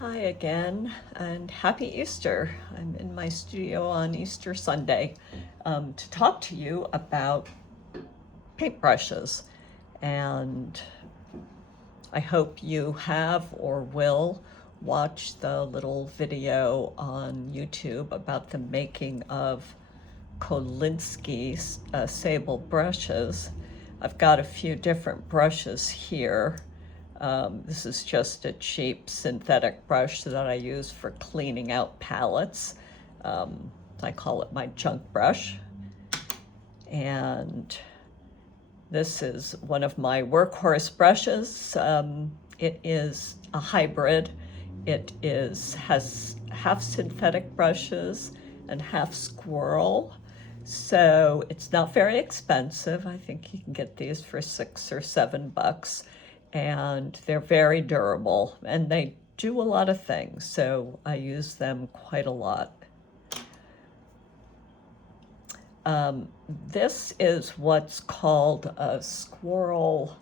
Hi again, and happy Easter. I'm in my studio on Easter Sunday to talk to you about paintbrushes. And I hope you have or will watch the little video on YouTube about the making of Kolinsky sable brushes. I've got a few different brushes here. This is just a cheap synthetic brush that I use for cleaning out palettes. I call it my junk brush. And this is one of my workhorse brushes. It is a hybrid. It has half synthetic brushes and half squirrel. So it's not very expensive. I think you can get these for $6 or $7, and they're very durable and they do a lot of things. So I use them quite a lot. This is what's called a squirrel.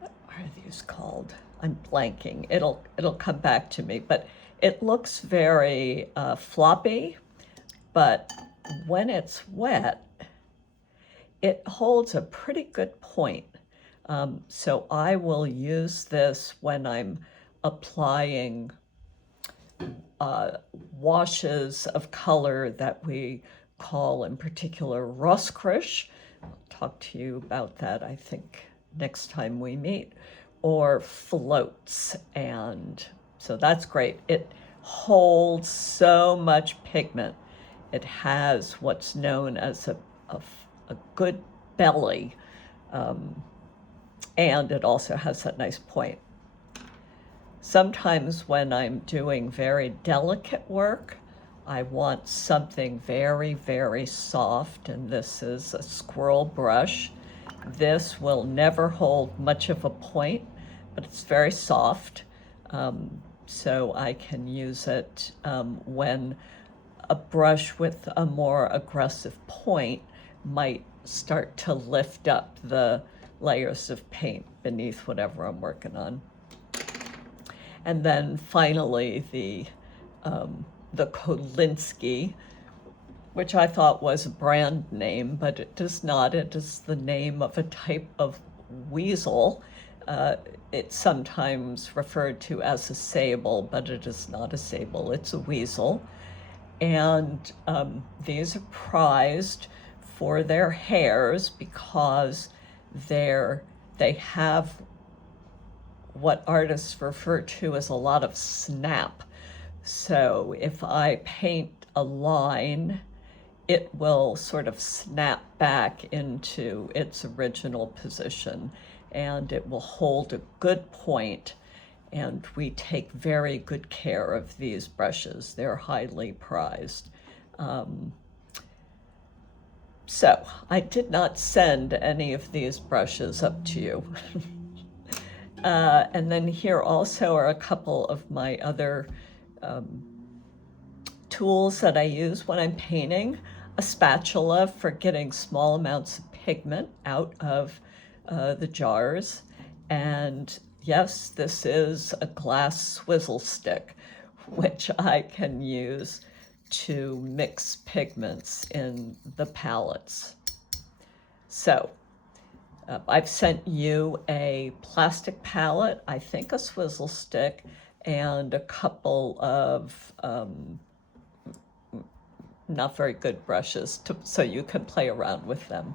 What are these called? I'm blanking. It'll come back to me, but it looks very floppy, but when it's wet, it holds a pretty good point. So I will use this when I'm applying washes of color that we call in particular Rosskrisch. I'll talk to you about that, I think, next time we meet, or floats. And so that's great. It holds so much pigment. It has what's known as a good belly, and it also has that nice point. Sometimes when I'm doing very delicate work, I want something very, very soft, and this is a squirrel brush. This will never hold much of a point, but it's very soft, so I can use it when a brush with a more aggressive point might start to lift up the layers of paint beneath whatever I'm working on. And then finally, the Kolinsky, which I thought was a brand name, but it is not. It is the name of a type of weasel. It's sometimes referred to as a sable, but it is not a sable, it's a weasel. And these are prized for their hairs because they have what artists refer to as a lot of snap. So if I paint a line, it will sort of snap back into its original position, and it will hold a good point. And we take very good care of these brushes. They're highly prized. So I did not send any of these brushes up to you. And then here also are a couple of my other tools that I use when I'm painting. A spatula for getting small amounts of pigment out of the jars. And yes, this is a glass swizzle stick, which I can use to mix pigments in the palettes. So I've sent you a plastic palette, I think a swizzle stick, and a couple of not very good brushes so you can play around with them.